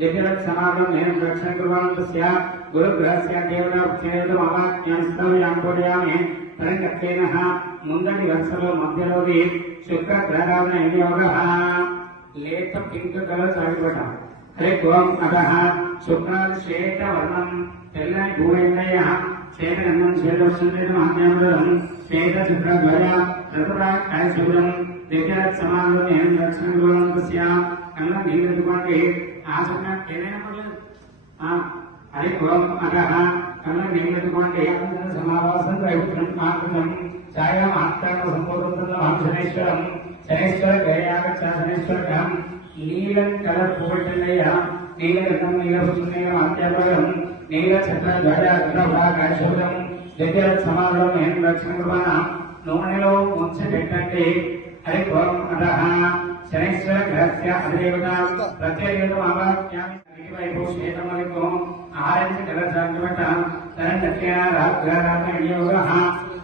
यद्यत् समागम मेन दर्शन कुर्वन्तस्य गुरुग्रहस्य केवलक्षेत्रमावाक्यां पूजयामि परङ्गत्वेनः ముందటి వరుసలో మధ్యలోది శుక్ర గ్రహాలను వినియోగ లేత పింక్ కలర్ సాగిపడ్డాం హరే గోం అధ శుక్రాలు శ్వేత వర్ణం తెల్లని భూమేంద్రయ శ్వేతగంధం శ్వేతవత్సంద్రం ఆజ్ఞామృతం శ్వేత శుక్రధ్వయ రతురాకాయ శుభ్రం విద్యాత్ సమానంలో నేను దర్శన గురువంతస్య కళ్ళ నీళ్ళెత్తుకోండి ఆసన ఏదైనా పర్లేదు. ఆ, హరి ఓం అధ కళ్ళ నీళ్ళెత్తుకోండి సమావాసం వైపుత్రం ఆకృతం ఛాయాం ఆత్మాన సంబోధం శనేశ్వరం శనేశ్వర గయాగచ్చ శనేశ్వరం నీలం కలర్ పోగొట్టనయ్య నీల నీలభూషణీయం అత్యాపరం నీల చక్ర ధ్వజ గృహభాగాశూరం దగ్గర సమాజంలో నేను రక్షణ నూనెలో ముంచి పెట్టండి హరి ఓం అధః శనేశ్వర గ్రహస్య అధిదేవత ప్రత్యేకత ఆవాక్యామి వైభవ శ్వేతమలికో ఆరెంజ్ కలర్ జాగ్రత్త తరంగత్య రాగ్రహారామ వినియోగ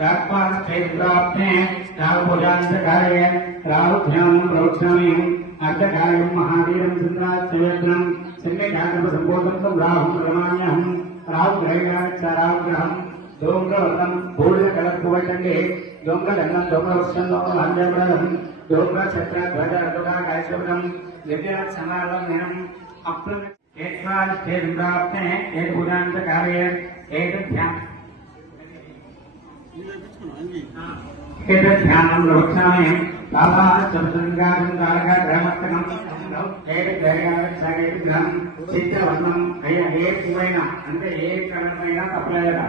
రాత్మాన క్షేత్రాప్నే రాహుభుజాంతకారే రాహుభ్యాం ప్రోక్షామి అర్ధకాయం మహావీరం చంద్రాచయం సంగజాగమ సంబోధంతం రాహుం రమాణ్యహం రాహుగ్రహగాచ రాహుగ్రహం దోంగవతం బూడిద కలక్కువటండి దొంగ దండం దొంగ వృక్షంలో లంజబడడం దొంగ చక్ర ధ్వజ అడ్డుగా కాశవడం విద్యా సమాలం నేను అప్పుడు ఏత్వాస్థేంద్రాప్నే ఏది భుజాంతకారే ఏది ధ్యానం ధ్యానం ప్రవక్ష్యామి బాబా గ్రహం ఏ అంటే ఏ కలమైనా తప్పలేదా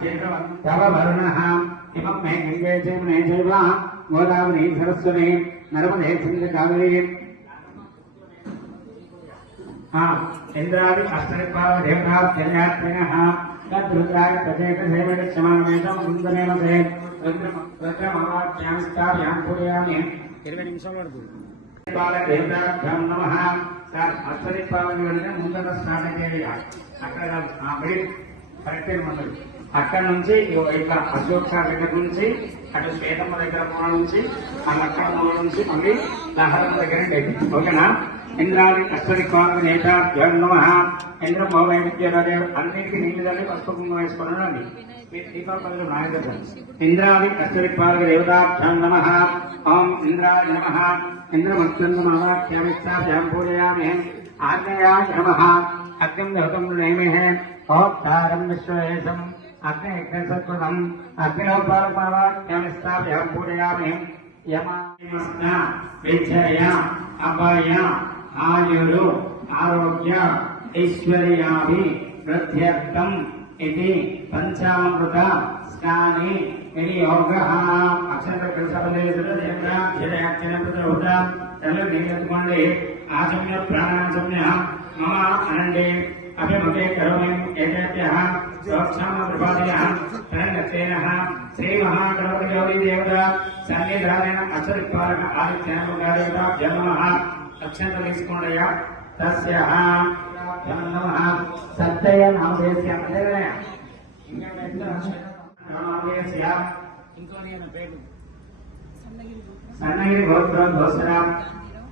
తవ వరుణ ఇమం మే గంగే చైవ చైవ గోదావరి సరస్వతి నర్మదే చంద్ర కావేరి ఇంద్రాది అష్టనిపాల దేవతా తద్రుద్రాయ ప్రత్యేక సేవక సమావేశం రుద్రమేమసే రుద్రమవాక్యామిస్తాభ్యాం పూజయామి ఇరవై నిమిషాల పడుతుంది నమ సార్ వెళ్ళిన ముందర చేయాలి అక్కడ కరెక్ట్ అక్కడ నుంచి ఇగో ఇట్లా అశోక్ దగ్గర నుంచి అటు శ్వేతమ్మ దగ్గర మూల నుంచి ఆ లక్కడ మూల నుంచి మళ్ళీ దహరం దగ్గర ఉండేది ఓకేనా? ఇంద్రాది అశ్వరి కోన నేత నమ. ఇంద్ర మోహైవిద్యదేవ్ అన్నిటికీ నీళ్ళు తల్లి పసుపు కుంకుమ వేసుకున్నాను దీపావళి నాయకుడు ఇంద్రాది అశ్వరి పాలక దేవతాభ్యాం నమ. ఓం ఇంద్రాయ నమ. ఇంద్రమత్యందమావాక్యామిష్టాభ్యాం పూజయామి. ఆగ్నేయాయ నమ. హృతం దహతం ఓం తారం విశ్వేశం అగ్నియజ్ఞసత్కృతం అగ్నిలోపాలమావాక్యామిష్టాభ్యాం పూజయామి యమాస్న విజయ అభయ ఆయురు ఆరోగ్య ఐశ్వర్యాభి వృద్ధ్యర్థం ఇది పంచామృత స్నాని వినియోగ అక్షర కృషి ఆచమ్య ప్రాణాచమ్య మమ అనండి అభిముఖే కరోమి ఏకేభ్యः స్వక్షామ సన్నిధాన అక్షరిపాలక ఆదిత్యానుగా అక్షంత తీసుకోండియా తస్య సత్తయ నామదేశ్య సన్నగిరి గోత్రం దోసర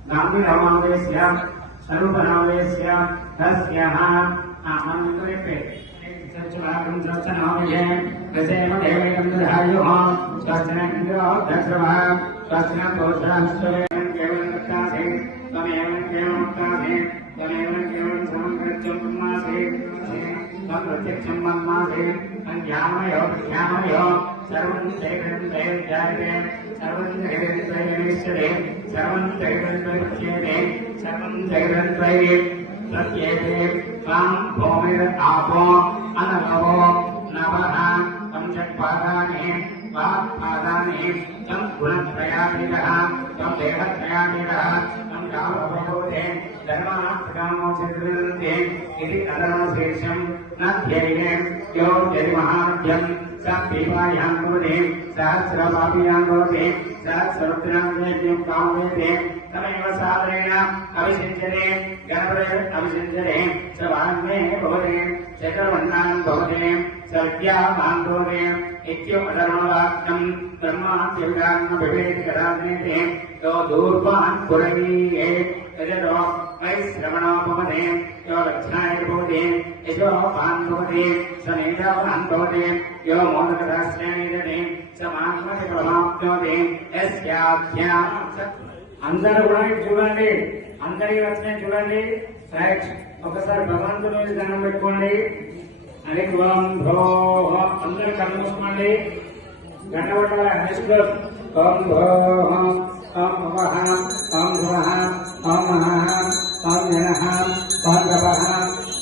గాంధీ రామాదేశ్య తస్య పేరు प्रत्यक्षं मन्मासे सञ्ज्ञामयो प्रज्ञामयो सर्वं चैतन्यं त्रयविद्यायते सर्वं चैतन्यं त्रयविष्यते सर्वं चैतन्यं त्रयविच्यते सर्वं चैतन्यं त्रये प्रत्येते त्वां भौमिर आपो సంజ్ఞామయో జ్ఞామయో అనవో నవః పంచపాదాని పాదాని తం గుణత్రయాతీతః తం తం ఇది అదనశేషం నధ్యయే యో దేవాయాం భవతి సహస్రపాపియాం భవతి సహస్రరుద్రాంగేభ్యం కామేతే తమేవ సాదరేణ అవిషించతే గణపతి అవిషించతే స వాంగ్మే భవతి చతుర్వర్ణాన్ భవతి సత్యామాన్ భవతి ఇత్యుపదనవాక్యం బ్రహ్మాద్యవిధాన్న వివేక్ కదాగ్నేతే తో దూర్వాన్ పురవీయే యజదో why శ్రవణో Bhavati లక్షణాయ Bhavati Yesso pan భవతి స నేజావనాన్ భవతి యో మోదకదాస్యాని దతి స మాత్మతి ప్రభాప్నోతి యస్యాభ్యాం అందరూ కూడా చూడండి. అందరికి వచ్చినాయి చూడండి. ఫ్యాక్ట్ ఒకసారి భగవంతుని మీద దండం పెట్టుకోండి. అని ఓం భో అందరు కళ్ళు మూసుకోండి. హరిశ్వర్ ఓం భో ఓం భవ ఓం భవ ఓం మహ ఓం జన ఓం గవ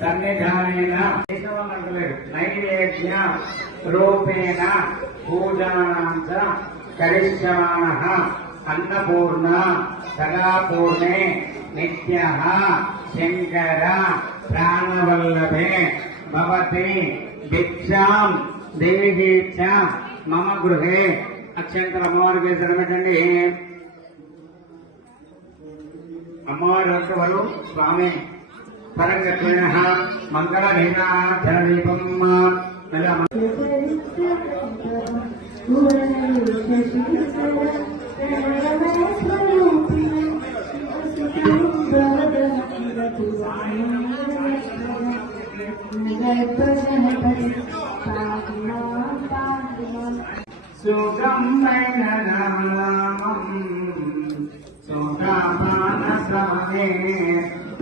సన్నిధానేన. కేశవమంటలేదు నైవేద్య రూపేణ పూజానాం కరిష్యమాణ అన్నపూర్ణ సదాపూర్ణే నిత్య శంకర ప్రాణవల్లభే భవతి భిక్షాం దేహీ మమ గృహే. అక్షంతర పేరు పెట్టండి. అమ్మవారి ఎవరు? స్వామి. పరంగత్వేన మంగళ నీరాధన దీపం ఇలా నామం సుఖమాన సమనే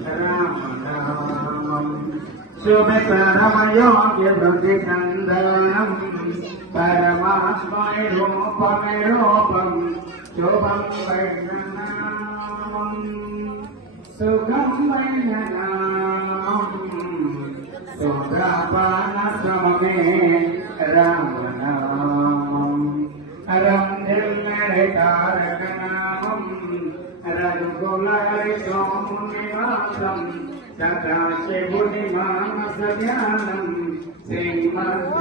राम राम शुभसरमयोग्यसन्धिकन्दनम् परमात्मै रूपमे रूपम् शुभं वैननामम् सुखं वैननामम् राम। जय तारक नामम रघुकुलय सोमनिवासम सदाशिवनिमान सज्ञानम श्रीमद्रमपान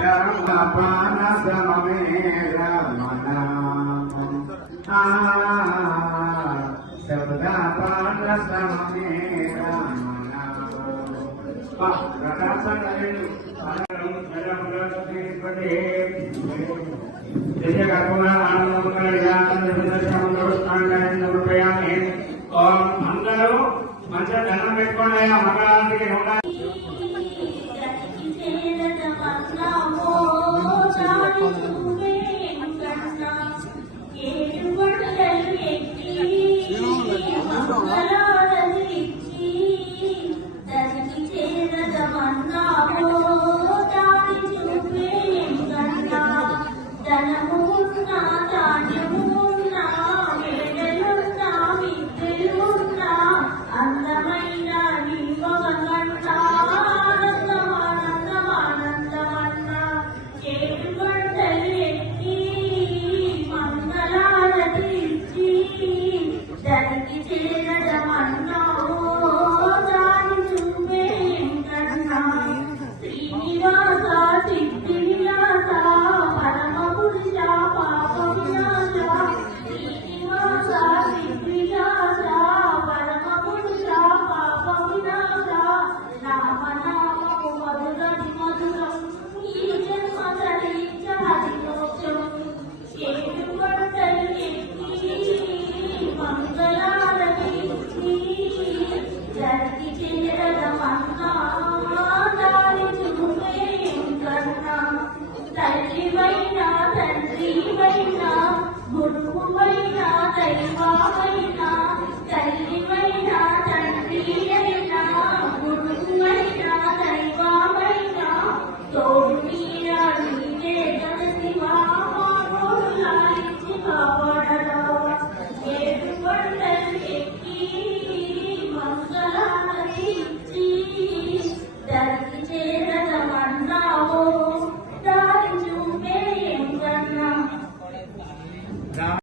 सममे रमणामम आ शब्दापान सममे रमणामम